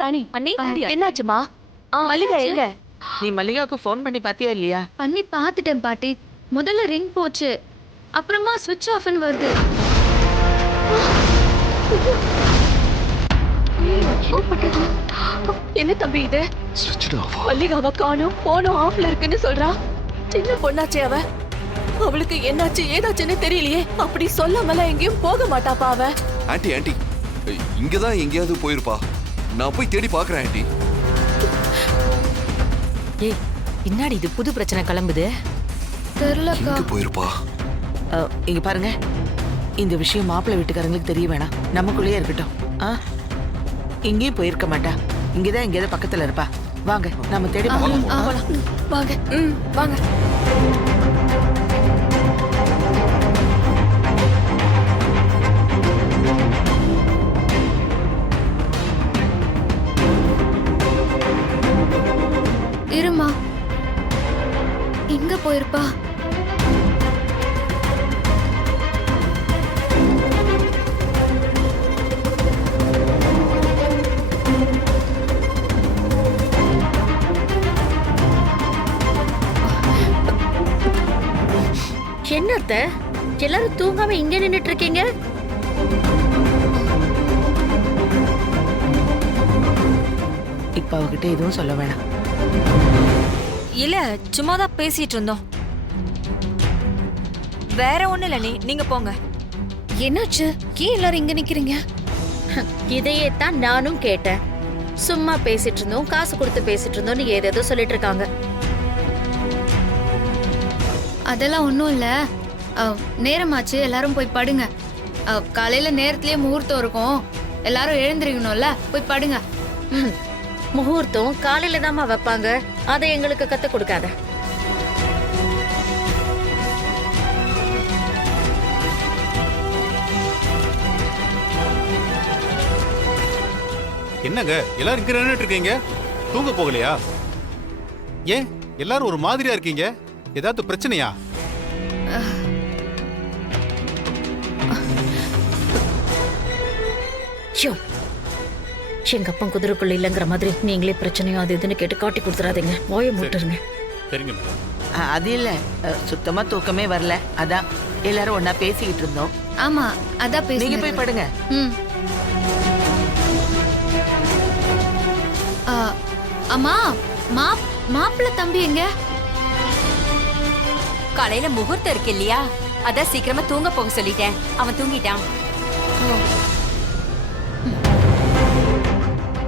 ராணி அண்ணி பாண்டியா? என்னாச்சுமா? மல்லிகா எங்க? நீ மல்லிகாவுக்கு ஃபோன் பண்ணி பாத்தியா இல்லையா? பண்ணி பார்த்துட்டேன் பாட்டி. முதல்ல ரிங் போச்சு, அப்புறமா சுவிட்ச் ஆஃப்னு வருது. என்ன தம்பி இது? மல்லிகாவை காணோம், போனும் ஆஃப்ல இருக்குன்னு சொல்றா. சின்ன பொண்ணாச்சே அவ. அவளுக்கு என்னாச்சு ஏதாச்சுன்னு தெரியலையே. அப்படி சொல்லாமல எங்கேயும் போக மாட்டாப்பா அவ. ஆண்டி ஆண்டி இங்கதான் எங்கேயாவது போயிருப்பா. நான் போய் தேடி பாக்குறேன் ஆண்டி. ஏய், பின்னாடி இது புது பிரச்சனை கிளம்புது. தெரியலக்கா. எங்க போயிருப்பா? இங்க பாருங்க, இந்த விஷயம் மாப்பிள்ளை வீட்டுக்காரங்களுக்கு தெரிய வேணாம், நமக்குள்ளேயே இருக்கட்டும். எங்கேயும் போயிருக்க மாட்டா, இங்கதான் எங்கேயாவது பக்கத்துல இருப்பா. வாங்க நம்ம தேடி வாங்க. வாங்க. இருமா, எங்க போயிருப்பா? என்னத்த எல்லாரும் தூங்காம இங்க நின்னுட்டு இருக்கீங்க? இப்ப அவகிட்ட எதுவும் சொல்ல வேணாம். இல்ல, சும்மாதான் பேசிட்டு இருந்தோம். வேற ஒண்ணு இல்ல. நீங்க போங்க. என்னாச்சு? ஏன் எல்லாரும் இங்க நிக்கிறீங்க? இதையே தான் நானும் கேட்டேன். சும்மா பேசிட்டு இருந்தோம், காசு கொடுத்து பேசிட்டு இருந்தோம், நீ ஏதேதோ சொல்லிட்டு இருக்காங்க. அதெல்லாம் ஒண்ணும் இல்ல. நேரமாச்சு, எல்லாரும் போய் படுங்க. காலையில நேரத்திலேயே முகூர்த்தம் இருக்கும், எல்லாரும் எழுந்திருக்கணும்ல, போய் படுங்க. முகூர்த்தம் காலையில தாமா வைப்பாங்க, அதை எங்களுக்கு கத்து கொடுக்காத. என்னங்க எல்லாரும் இங்க நின்னுட்டு இருக்கீங்க? தூங்க போகலையா? ஏன் எல்லாரும் ஒரு மாதிரியா இருக்கீங்க? ஏதாவது பிரச்சனையா? எங்க அப்பா குதிரைக்குள்ள இல்லங்கிற மாதிரி நீங்களே பிரச்சனையோ அது இதுன்னு கேட்டு காட்டி கொடுத்துறாதீங்க. வாயை மூட்டுருங்க. சரிங்க மேடம். அது இல்ல, சுத்தமா தூக்கமே வரல, அதான் எல்லாரும் ஒன்னா பேசிக்கிட்டு இருந்தோம். ஆமா, அதான் நீங்க போய் படுங்க. அம்மா, மாப்பிள்ள தம்பி எங்க? காலையில முகூர்த்தம் இருக்கு இல்லையா, அதான் சீக்கிரமா தூங்க போக சொல்லிட்டேன். அவன் தூங்கிட்டான்.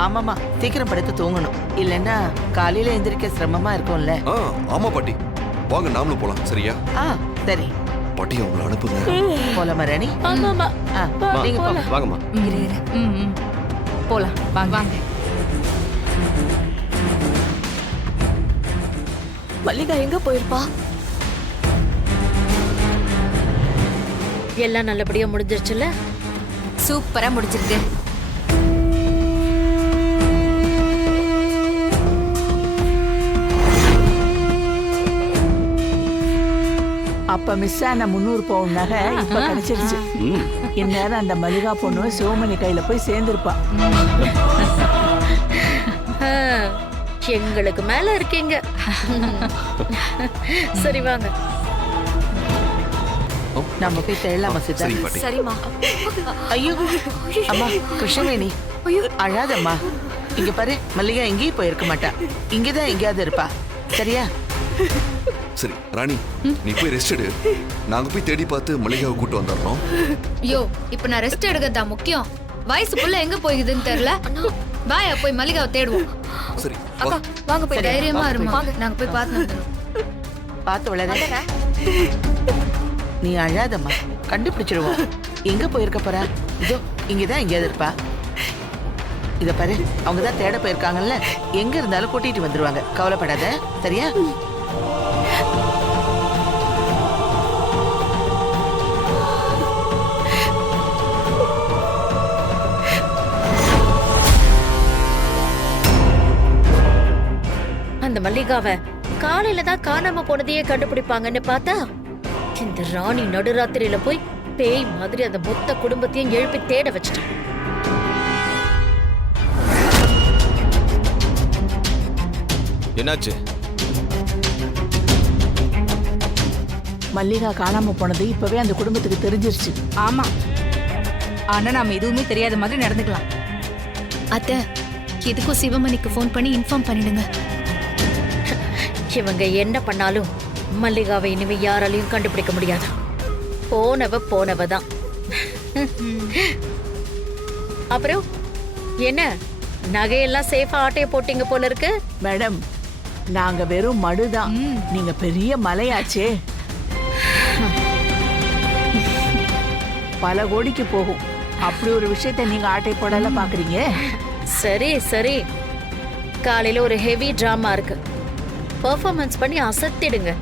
ஆமாமா, சீக்கிரம் படுத்து தூங்கணும், இல்லன்னா காலையில எந்திரிக்க சிரமமா இருக்கும்ல. ஆமா பாட்டி, வாங்க நாமளும் போலாம். சரியா? சரி பாட்டி, அவங்களை அனுப்புங்க. போலாமா ராணி? ஆமாமா, நீங்க போங்க. வாங்கம்மா. போலாம் வாங்க. மல்லிகா எங்க போயிருப்பா? எல்லாம் நல்லபடியா முடிஞ்சிருச்சுல? சூப்பரா முடிஞ்சிருக்கு. அப்ப மிஸ் ஆன 300 பவுன் நகை இப்ப கிடைச்சிருச்சு. இந்நேரம் அந்த மல்லிகா பொண்ணு சிவமணி கையில போய் சேர்ந்திருப்பா. எங்களுக்கு மேல இருக்கீங்க. சரி வாங்க, நம்ம போய் தேடலாமா சித்தா? சரிம்மா. ஐயோ அம்மா கிருஷ்ணவேணி, அழாதம்மா. இங்க பாரு, மல்லிகா எங்கேயும் போயிருக்க மாட்டா, இங்கதான் எங்கேயாவது இருப்பா. சரியா? சரி ராணி, நீ போய் ரெஸ்ட் எடு. நாங்க போய் தேடி பார்த்து மல்லிகாவை கூட்டு வந்துடுறோம். ஐயோ, இப்ப நான் ரெஸ்ட் எடுக்கிறதா முக்கியம்? வயசுக்குள்ள எங்க போகுதுன்னு தெரியல. வாயா, போய் மல்லிகாவை தேடுவோம். சரி அக்கா வாங்க, போய் தைரியமா இருமா, நாங்க போய் பார்த்து பார்த்து வளர. நீ அழாதம்மா, கண்டுபிடிச்சிருவோம். எங்க போயிருக்க போறா? இதோ இங்கதான் எங்கேயாவது இருப்பா. இத பாரு, அவங்கதான் தேட போயிருக்காங்கல்ல, எங்க இருந்தாலும் கூட்டிட்டு வந்துருவாங்க, கவலைப்படாத. சரியா? அந்த மல்லிகாவை காலையில தான் காணாம போனதையே கண்டுபிடிப்பாங்கன்னு பார்த்தா, இந்த ராணி நடுராத்திரியில போய் பேய் மாதிரி அந்த மொத்த குடும்பத்தையும் எழுப்பி தேட வச்சுட்டான். என்னாச்சு? மல்லிகா காணாம போனது இப்பவே அந்த குடும்பத்துக்கு தெரிஞ்சிருச்சு. ஆமா, ஆனா நாம எதுவுமே தெரியாத மாதிரி நடந்துக்கலாம். அத்தை எதுக்கும் சிவமணிக்கு ஃபோன் பண்ணி இன்ஃபார்ம் பண்ணிடுங்க. இவங்க என்ன பண்ணாலும் மல்லிகாவை இனிமே யாராலையும் கண்டுபிடிக்க முடியாது. போனவ தான். அப்புறம் என்ன நகையெல்லாம் சேஃபா ஆட்டைய போட்டீங்க போல இருக்கு. மேடம், நாங்க வெறும் மடுதான், நீங்க பெரிய மலையாச்சே. பல கோடிக்கு போகும். அப்படி ஒரு விஷயத்தை நீங்க ஆட்டை போடல பாக்குறீங்க. சரி சரி, காலையில ஒரு ஹெவி டிராமா இருக்கு, பெர்ஃபார்மன்ஸ் பண்ணி அசத்திடுங்க.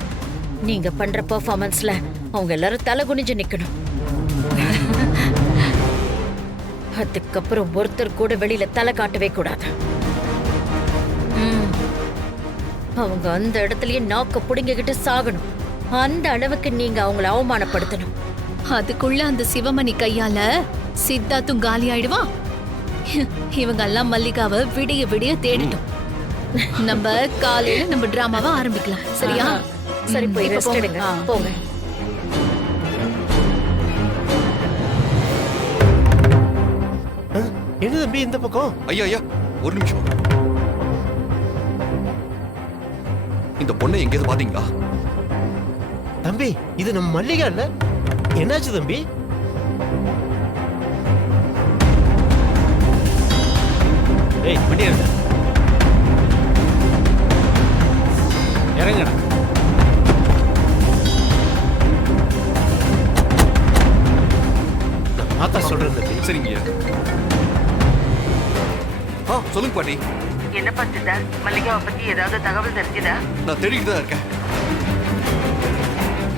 நீங்க பண்ற பெர்ஃபார்மன்ஸ்ல அவங்க எல்லாரும் தலை குனிஞ்சு நிக்கணும். அதுக்கப்புறம் ஒருத்தர் கூட வெளியில தலை காட்டவே கூடாது. அவங்க அந்த இடத்துலயே நாக்க புடுங்கிக்கிட்டு சாகணும். அந்த அளவுக்கு நீங்க அவங்கள அவமானப்படுத்தணும். அதுக்குள்ள அந்த சிவமணி கையால சித்தார்த்தும் காலி ஆயிடுவான். இவங்க எல்லாம் மல்லிகாவை விடிய விடிய தேடிட்டோம். நம்ம காலையில நம்ம டிராமாவை ஆரம்பிக்கலாம். சரியா? சரி, போய் ரெஸ்ட் எடுங்க. போங்க. என்ன தம்பி இந்த பக்கம்? ஐயா ஐயா ஒரு நிமிஷம். இந்த பொண்ணை எங்கேயாவது பாத்தீங்களா? தம்பி இது நம்ம மல்லிகா இல்ல? என்னாச்சு தம்பி? ஏய் வண்டி இறங்க. இறங்கடா. ஆத்தா சொல்றேன் தம்பி. சரிங்க. சொல்லுங்க பாட்டி. என்ன பார்த்துதா? மல்லிகாவை பத்தி ஏதாவது தகவல் தெரிஞ்சுதா? நான் தேடிக்கிட்டு தான் இருக்கேன்.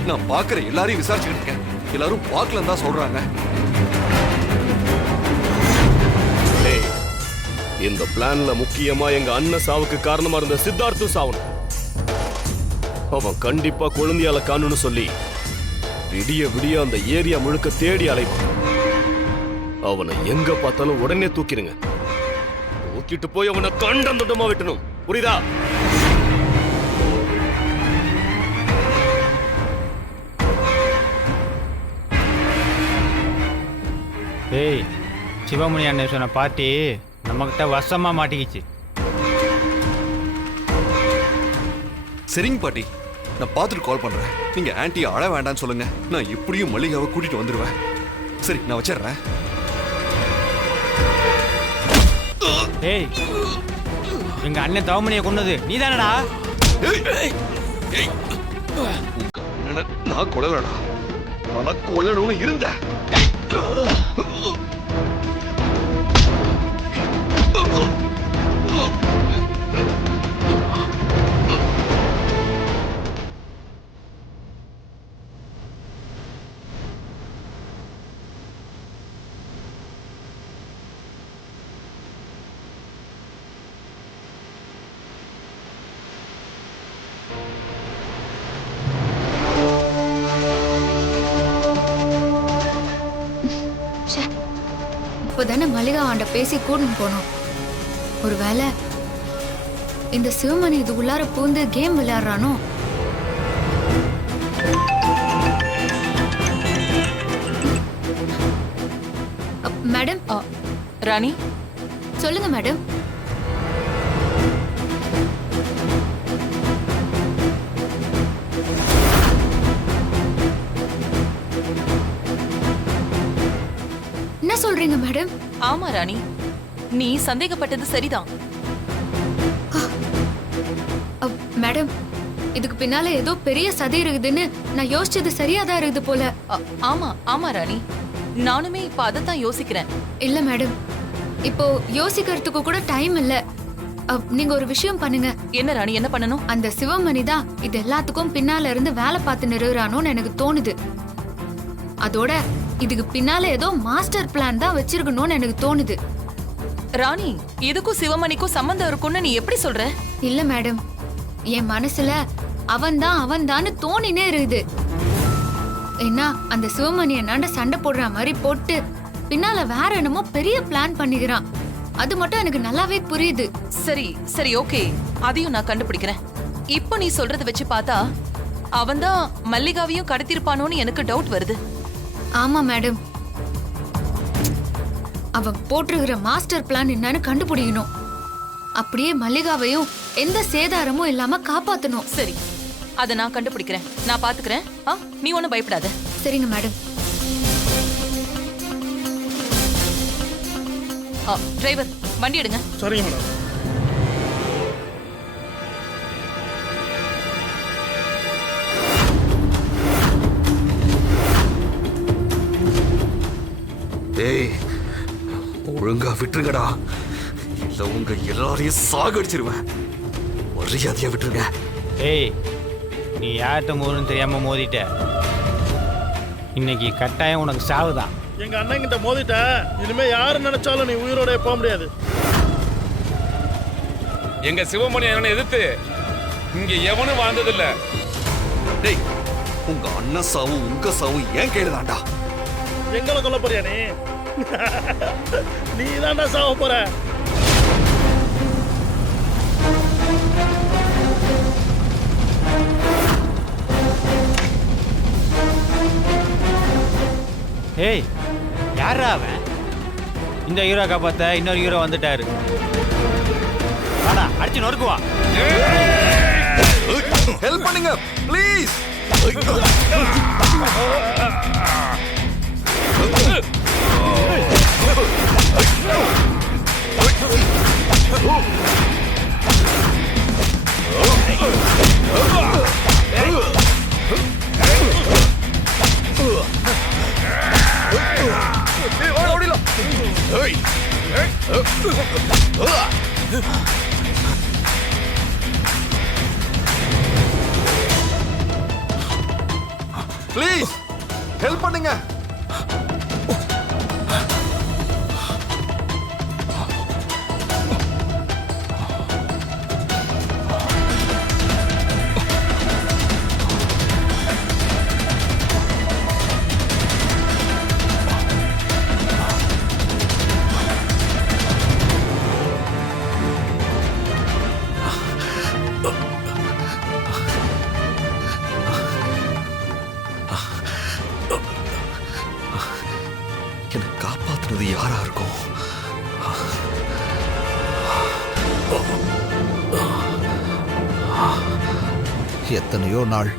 நான் பாக்குற எல்லாரையும் விசாரிச்சுக்கிட்டு இருக்கேன். எல்லாரும் பார்க்கலன்னு தான் சொல்றாங்க. இந்த பிளான்ல முக்கியமா எங்க அண்ணன் சாவுக்கு காரணமா இருந்த சித்தார்த்தும் சாவணும். அவன் கண்டிப்பா குழந்தையால காணும்னு சொல்லி விடிய விடிய அந்த ஏரியா முழுக்க தேடி அலைவான். அவனை எங்க பார்த்தாலும் உடனே தூக்கிடுங்க. தூக்கிட்டு போய் அவனை கண்டந்தமா விட்டணும். புரியுதா? ஏய், சிவமணி அண்ணன் சொன்ன பாட்டி நம்மகிட்ட வசமா மாட்டிக்கிச்சு. சரிங்க பாட்டி, நான் பார்த்துட்டு கால் பண்றேன். நீங்க ஆன்ட்டி அழ வேண்டாம்னு சொல்லுங்க. நான் எப்படியும் மல்லிகாவை கூட்டிட்டு வந்துடுவேன். சரி, நான் வச்சிடுறேன். ஏய், எங்க அண்ணன் தவமணியை கொன்னது நீ தானடா? நான் கொல்லலடா. நான் கொல்லணும்னு இருந்தேன். இப்போதானே மல்லிகா ஆண்ட பேசி கூட்டின்னு போனோம். ஒருவேளை இந்த சிவமணி இது உள்ளார பூந்து கேம் விளையாடுறானோ? மேடம். ராணி சொல்லுங்க மேடம். என்ன சொல்றீங்க மேடம்? ஆமா ராணி, நீ சந்தேகப்பட்டது சரிதான். மேடம், இதுக்கு பின்னால ஏதோ பெரிய சதி இருக்குதுன்னு நான் யோசிச்சது சரியாதான் இருக்குது போல. ஆமா ராணி, நானுமே இப்ப அதைத்தான் யோசிக்கிறேன். இல்ல மேடம், இப்போ யோசிக்கிறதுக்கு கூட டைம் இல்ல. நீங்க ஒரு விஷயம் பண்ணுங்க. என்ன ராணி, என்ன பண்ணணும்? அந்த சிவமணி தான் இது எல்லாத்துக்கும் பின்னால இருந்து வேலை பார்த்து நிறுவறானோன்னு எனக்கு தோணுது. அதோட இதுக்கு பின்னால ஏதோ மாஸ்டர் பிளான் தான் வச்சிருக்கணும்னு எனக்கு தோணுது. ராணி, இதுக்கும் சிவமணிக்கும் சம்பந்தம் இருக்கும்னு நீ எப்படி சொல்ற? இல்ல மேடம், என் மனசுல அவன்தான் தோணினே இருக்குது. ஏன்னா அந்த சிவமணி என்னாண்ட சண்டை போடுற மாதிரி போட்டு பின்னால வேற என்னமோ பெரிய பிளான் பண்ணிக்கிறான். அது மட்டும் எனக்கு நல்லாவே புரியுது. சரி சரி ஓகே, அதையும் நான் கண்டுபிடிக்கிறேன். இப்போ நீ சொல்றத வச்சு பார்த்தா அவன்தான் மல்லிகாவையும் கடத்திருப்பானோன்னு எனக்கு டவுட் வருது. ஆமா மேடம், அவன் போட்டிருக்கிற மாஸ்டர் பிளான் என்னன்னு கண்டுபிடிக்கணும். அப்படியே மல்லிகாவையும் எந்த சேதாரமும் இல்லாம காப்பாத்தணும். சரி, அதை நான் கண்டுபிடிக்கிறேன், நான் பாத்துக்கிறேன். நீ ஒன்னும் பயப்படாத. சரிங்க மேடம். டிரைவர் வண்டி எடுங்க. சரிங்க மேடம். ஏய், ஒழுங்கா விட்டுருங்கடா, இல்ல உங்க எல்லாரையும் சாகடிச்சிருவேன். மரியாதையா விட்டுருங்க. ஏய், நீ யார்கிட்ட மோதுன்னு தெரியாம மோதிட்ட. இன்னைக்கு கட்டாயம் உனக்கு சாவுதான். எங்க அண்ணன் கிட்ட மோதிட்ட, இனிமே யாரு நினைச்சாலும் நீ உயிரோட போக முடியாது. எங்க சிவமணி அண்ணனை எதிர்த்து இங்க எவனும் வாழ்ந்ததில்ல. டேய், உங்க அண்ணன் சாவும் உங்க சாவும் ஏன் கையில தான்டா. எங்களை கொல்ல போறியா நீ? நீ தான்டா சாவ போற. ஏய், யாரா அவன்? இந்த ஹீரோ காப்பாத்த இன்னொரு ஹீரோ வந்துட்டாரு. வாடா, அடிச்சு நொறுக்குவான். ஹெல்ப் பண்ணுங்க ப்ளீஸ். ப்ளீஸ் ஹெல்ப் பண்ணுங்க. என்னை காப்பாத்துனது யாரா இருக்கும்? எத்தனையோ நாள்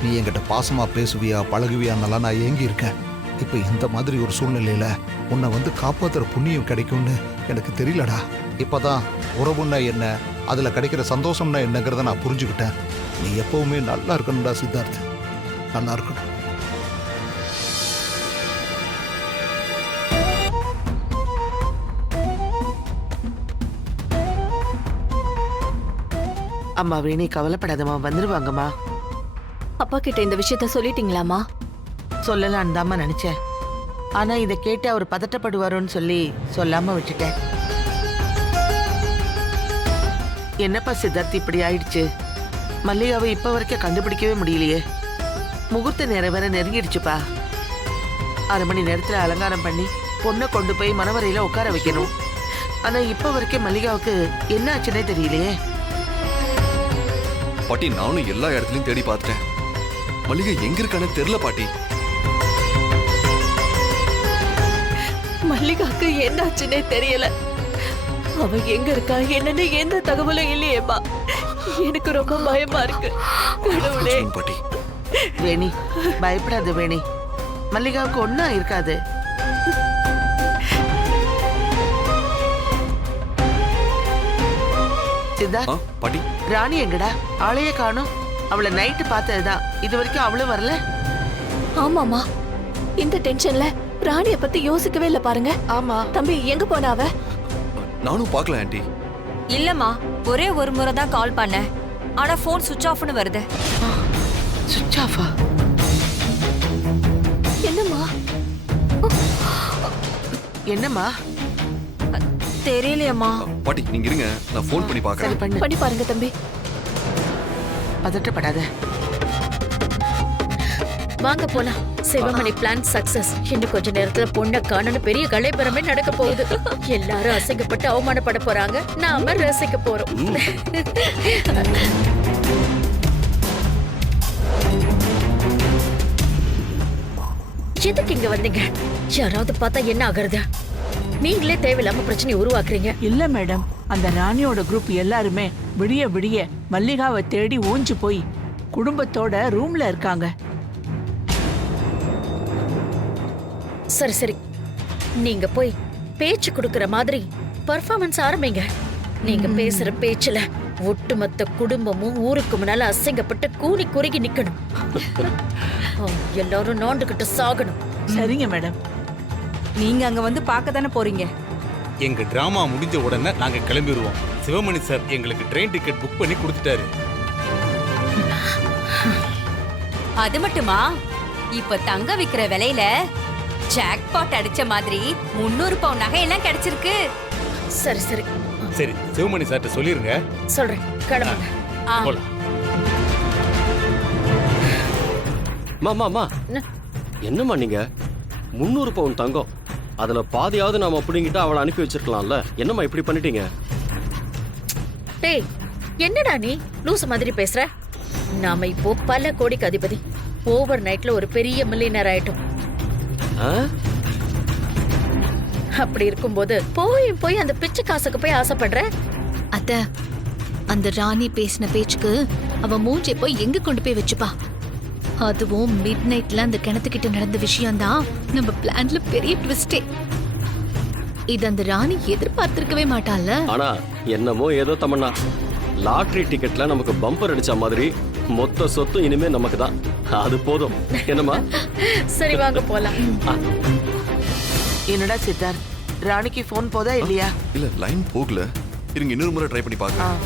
நீ என்கிட்ட பாசமா பேசுவியா பழகுவியான்னெல்லாம் நான் ஏங்கி இருக்கேன். இப்ப இந்த மாதிரி ஒரு சூழ்நிலையில உன்னை வந்து காப்பாத்துற புண்ணியம் கிடைக்கும்னு எனக்கு தெரியலடா. இப்பதான் உறவுன்னா என்ன, அதுல கிடைக்கிற சந்தோஷம்னா என்னங்கிறத நான் புரிஞ்சுக்கிட்டேன். நீ எப்பவுமே நல்லா இருக்கணும்டா சித்தார்த், நல்லா இருக்கணும். அம்மா வேணி கவலைப்படாதம்மா, வந்துருவாங்கம்மா. அப்பா கிட்ட இந்த விஷயத்த சொல்லிட்டீங்களாமா? சொல்லலான்னு தாம்மா நினைச்சேன். ஆனா இதை கேட்டு அவர் பதட்டப்படுவாரோன்னு சொல்லி சொல்லாம விட்டுட்டேன். என்னப்பா சித்தார்த் இப்படி ஆயிடுச்சு? மல்லிகாவை இப்ப வரைக்கும் கண்டுபிடிக்கவே முடியலையே. முகூர்த்த நேரம் வேற நெருங்கிடுச்சுப்பா. 6 மணி நேரத்துல அலங்காரம் பண்ணி பொண்ணை கொண்டு போய் மணவரையில உட்கார வைக்கணும். ஆனா இப்ப வரைக்கும் மல்லிகாவுக்கு என்ன ஆச்சுன்னே தெரியலையே. பாட்டி, நானும் எல்லா இடத்துலயும் தேடி பார்த்துட்டேன். மல்லிகை எங்க இருக்கானே தெரியல பாட்டி. மல்லிகாக்கு என்னாச்சுன்னே தெரியல. அவ எங்க இருக்கா என்னன்னு எந்த தகவலும் இல்லையேப்பா. எனக்கு ரொம்ப பயமா இருக்கு. கடவுளே. பாட்டி, வேணி பயப்படாத வேணி, மல்லிகாவுக்கு ஒன்னும் இருக்காது. சித்தார்த், பாட்டி ராணி எங்கடா? ஆளையே காணும். அவளை நைட்டு பார்த்ததுதான், இது வரைக்கும் அவளும் வரல. ஆமாமா, இந்த டென்ஷன்ல ராணிய பத்தி யோசிக்கவே இல்ல பாருங்க. ஆமா தம்பி, எங்க போன அவ? நானும் பார்க்கல ஆண்டி. இல்லம்மா, ஒரே ஒரு முறை தான் கால் பண்ணேன். ஆனா போன் சுவிட்ச் ஆஃப்னு வருது. சுவிட்ச் ஆஃபா? என்னம்மா? என்னம்மா? தெரியலையம்மா. பாட்டி நீங்க இருங்க, நான் ஃபோன் பண்ணி பார்க்கறேன். பண்ணி பாருங்க தம்பி. பதட்டப்படாத. வாங்க போலாம். Sivamani plan success. இன்னும் கொஞ்ச நேரத்துல பொண்ணை காணன்னு பெரிய கலைபரமே நடக்க போகுது. எல்லாரும் அசிங்கப்பட்டு அவமானப்பட போறாங்க, நாம ரசிக்க போறோம். எதுக்கு இங்க வந்தீங்க? யாராவது பார்த்தா என்ன ஆகுறது? நீங்களே தேவையில்லாம பிரச்சனை உருவாக்குறீங்க. இல்ல மேடம், அந்த ராணியோட குரூப் எல்லாருமே விடிய விடிய மல்லிகாவை தேடி ஓஞ்சு போய் குடும்பத்தோட ரூம்ல இருக்காங்க. சரி சரி, நீங்க போய் பேச்சு கொடுக்கற மாதிரி பெர்ஃபார்மன்ஸ் ஆரம்பிங்க. நீங்க பேசுற பேச்சுல ஒட்டுமொத்த குடும்பமும் ஊருக்கு முன்னால அசிங்கப்பட்டு கூனி குறுகி நிக்கணும். எல்லாரும் நோண்டுகிட்டு சாகணும். சரிங்க மேடம். நீங்க அங்க வந்து பார்க்க தானே போறீங்க. எங்க டிராமா முடிஞ்ச உடனே நாங்க கிளம்பிடுவோம். சிவமணி சார் எங்களுக்கு ட்ரெயின் டிக்கெட் புக் பண்ணி கொடுத்துட்டாரு. அது மட்டுமா, இப்ப தங்க விக்கிற விலையில ஜாக்பாட் அடிச்ச மாதிரி 300 பவுன் நகை எல்லாம் கிடைச்சிருக்கு. சரி சரி சரி, சிவமணி சார்ட்ட சொல்லிருங்க. சொல்றேன், கிளம்புங்க. போலாம். மாமா என்னம்மா நீங்க 300 பவுன் தங்கம், அதுல பாதியாவது நாம பிடிங்கிட்டு அவளை அனுப்பி வச்சிருக்கலாம்ல. என்னம்மா இப்படி பண்ணிட்டீங்க? டேய், என்னடா நீ லூசு மாதிரி பேசுற? நாம இப்போ பல கோடிக்கு அதிபதி. ஓவர் நைட்ல ஒரு பெரிய மில்லியனர் ஆயிட்டோம். அப்படி இருக்கும்போது போய் அந்த பிச்சை காசுக்கு போய் ஆசைப்படுற? அத்த, அந்த ராணி பேசின பேச்சுக்கு அவ மூஞ்சை போய் எங்க கொண்டு போய் வச்சுப்பா? அதுவும் மிட் நைட்ல அந்த கிணத்துக்கிட்ட நடந்த விஷயம்தான் நம்ம பிளான்ல பெரிய ட்விஸ்டே. இது அந்த ராணி எதிர்பார்த்திருக்கவே மாட்டாள்ல. ஆனா என்னமோ ஏதோ தமன்னா, லாட்டரி டிக்கெட்ல நமக்கு பம்பர் அடிச்ச மாதிரி மொத்த சொத்து இனிமே நமக்கு தான். அது போதும். என்னமா? சரி வாங்க போலாம். என்னடா சித்தார்த், ராணிக்கு போன் போதா இல்லையா? இல்ல, லைன் போகல. இருங்க, இன்னொரு முறை ட்ரை பண்ணி பார்க்கலாம்.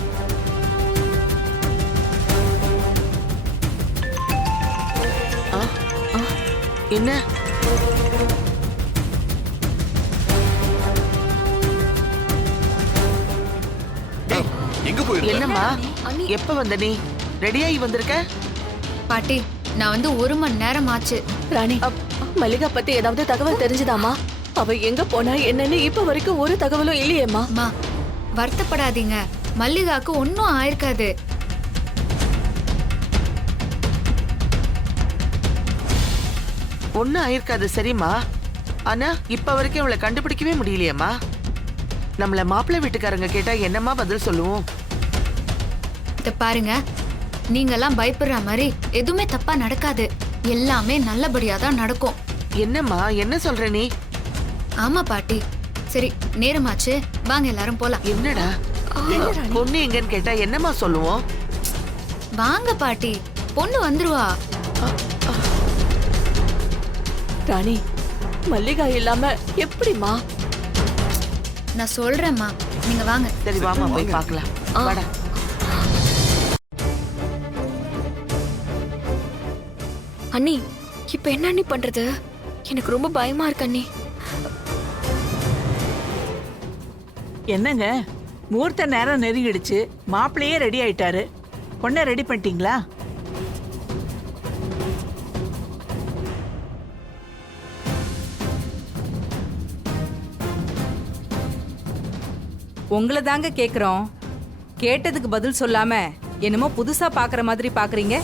என்ன எங்க போயிருக்க? என்னம்மா, எப்ப வந்த நீ? ரெடியாகி வந்திருக்க? பாட்டி, நான் வந்து 1 மணி நேரம் ஆச்சு. ராணி, மல்லிகா பத்தி ஏதாவது தகவல் தெரிஞ்சுதாமா? அவ எங்க போனா என்னன்னு இப்ப வரைக்கும் ஒரு தகவலும் இல்லையேம்மா. அம்மா, வருத்தப்படாதீங்க, மல்லிகாக்கு ஒன்னும் ஆயிருக்காது. ஒன்னும் ஆயிருக்காது சரிம்மா. ஆனா இப்ப வரைக்கும் அவளை கண்டுபிடிக்கவே முடியலையேம்மா. நம்மள மாப்பிள்ளை வீட்டுக்காரங்க கேட்டா என்னம்மா பதில் சொல்லுவோம்? இத பாருங்க, நீங்கெல்லாம் பயப்படுற மாதிரி எதுவுமே தப்பா நடக்காது. எல்லாமே நல்லபடியா தான் நடக்கும். என்னம்மா, என்ன சொல்ற நீ? ஆமா பாட்டி. சரி, நேரமாச்சு, வாங்க எல்லாரும் போலாம். என்னடா பொண்ணு எங்கன்னு கேட்டா என்னம்மா சொல்லுவோம்? வாங்க பாட்டி, பொண்ணு வந்துருவா. ராணி, மல்லிகா இல்லாம எப்படிமா? நான் சொல்றேம்மா, நீங்க வாங்க. சரி வாமா, போய் பார்க்கலாம். வாடா. அண்ணி, இப்ப என்ன அண்ணி பண்றது? எனக்கு ரொம்ப பயமா இருக்கு அண்ணி. என்னங்க, முகூர்த்த நேரம் நெருங்கிடுச்சு, மாப்பிள்ளையே ரெடி ஆயிட்டாரு. பொண்ணை ரெடி பண்ணிட்டீங்களா? உங்களை தாங்க கேக்குறோம். கேட்டதுக்கு பதில் சொல்லாம என்னமோ புதுசா பாக்குற மாதிரி பாக்குறீங்க.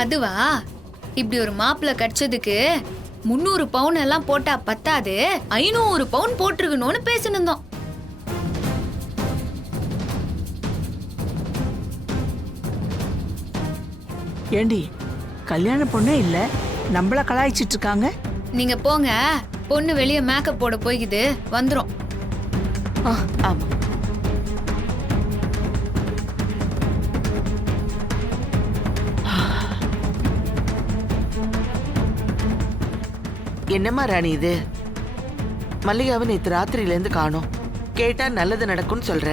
அதுவா, இப்படி ஒரு மாப்பிள்ளை கிடைச்சதுக்கு 300 பவுன் எல்லாம் போட்டா பத்தாது, 500 பவுன் போட்டிருக்கணும்னு பேசினோம். ஏண்டி, கல்யாண பொண்ணே இல்ல, நம்மள கலாய்ச்சிட்டு இருக்காங்க. நீங்க போங்க, பொண்ணு வெளியே மேக்கப் போட போய்க்குது, வந்துரும். ஆமா. என்னம்மா ராணி இது? மல்லிகாவை நேற்று ராத்திரியில இருந்து காணோம். கேட்டா நல்லது நடக்கும்னு சொல்ற,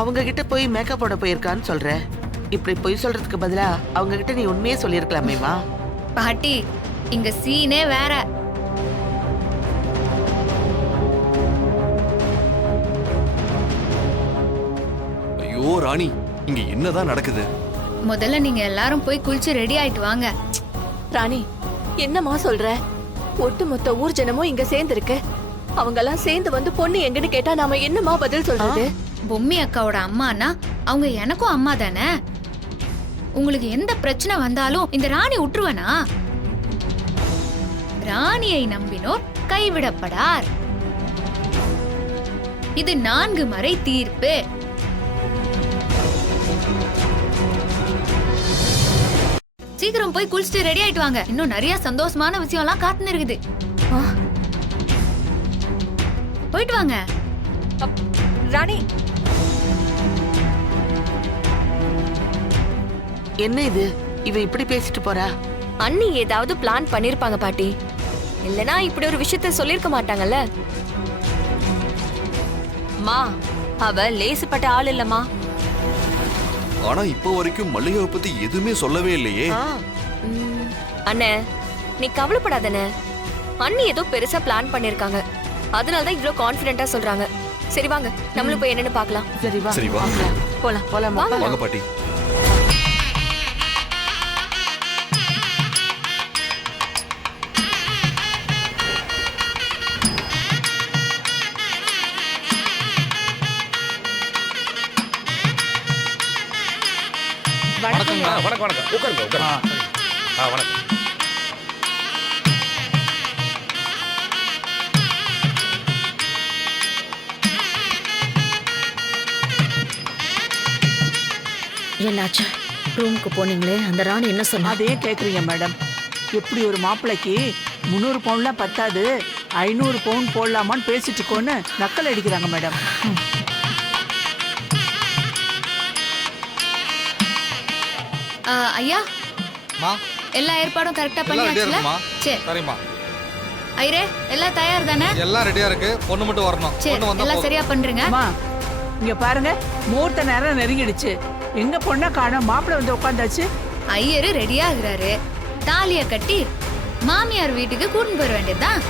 அவங்க கிட்ட போய் மேக்கப் போட போயிருக்கான்னு சொல்ற. இப்படி பொய் சொல்றதுக்கு பதிலா அவங்க கிட்ட நீ உண்மையே சொல்லியிருக்கலாமேமா. பாட்டி, இங்க சீனே வேற. ஐயோ ராணி, இங்க என்னதான் நடக்குது? முதல்ல நீங்க எல்லாரும் போய் குளிச்சு ரெடி ஆயிட்டு வாங்க. ராணி என்னம்மா சொல்ற? ஒட்டுமொத்த ஊர் ஜனமும் இங்க சேர்ந்து இருக்கு. அவங்க எல்லாம் சேர்ந்து வந்து பொண்ணு எங்கன்னு கேட்டா நாம என்னமா பதில் சொல்றது? பொம்மி அக்காவோட அம்மானா அவங்க எனக்கும் அம்மா தானே. உங்களுக்கு எந்த பிரச்சனை வந்தாலும் இந்த ராணி விட்டுருவனா? ராணியை நம்பினோர் கைவிடப்படார். இது 4 மறை தீர்ப்பு. சீக்கிரம் போய் குளிச்சுட்டு ரெடி ஆயிட்டு வாங்க. இன்னும் நிறைய சந்தோஷமான விஷயம் எல்லாம் காத்துன்னு இருக்குது. போயிட்டு வாங்க. ராணி என்ன இது? இவ இப்படி பேசிட்டு போறா? அண்ணி ஏதாவது பிளான் பண்ணிருப்பாங்க பாட்டி. இல்லனா இப்படி ஒரு விஷயத்த சொல்லிருக்க மாட்டாங்கல்ல. மா, அவ லேசுப்பட்ட ஆள் இல்லம்மா. ஆனா இப்போ வரைக்கும் மல்லிகாவை பத்தி எதுவுமே சொல்லவே இல்லையே. அண்ணே, நீ கவலைப்படாதண்ணே. அண்ணி ஏதோ பெருசா பிளான் பண்ணிருக்காங்க. அதனாலதான் இவ்ளோ கான்ஃபிடென்ட்டா சொல்றாங்க. சரி வாங்க, நம்மளும் போய் என்னன்னு பார்க்கலாம். சரி வா. சரி வா. போலாம். போலாமா? வாங்க பாட்டி. வணக்கம் வணக்கம். உட்காருங்க உட்காருங்க. வணக்கம். என்னாச்சு? ரூமுக்கு போனீங்களே, அந்த ராணி என்ன சொன்னா? அதே கேக்குறீங்க மேடம். எப்படி ஒரு மாப்பிள்ளைக்கு 300 பவுன்லாம் பத்தாது, 500 பவுன் போடலாமான்னு பேசிட்டு இருக்கோன்னு நக்கல் அடிக்கிறாங்க மேடம். ஐயா, எல்லா ஏற்பாடும் கரெக்டா பண்ணியாச்சுல? சரி. சரிம்மா. ஐரே, எல்லாம் தயார் தானே? எல்லாம் ரெடியா இருக்கு. பொண்ணு மட்டும் வரணும். சரி, எல்லாம் சரியா பண்றீங்க. இங்க பாருங்க, முகூர்த்த நேரம் நெருங்கிடுச்சு. எங்க பொண்ணை காணோம்? மாப்பிள்ளை வந்து உட்காந்தாச்சு. ஐயரு ரெடியா இருக்கிறாரு. தாலிய கட்டி மாமியார் வீட்டுக்கு கூட்டிட்டு போயிட வேண்டியதுதான்.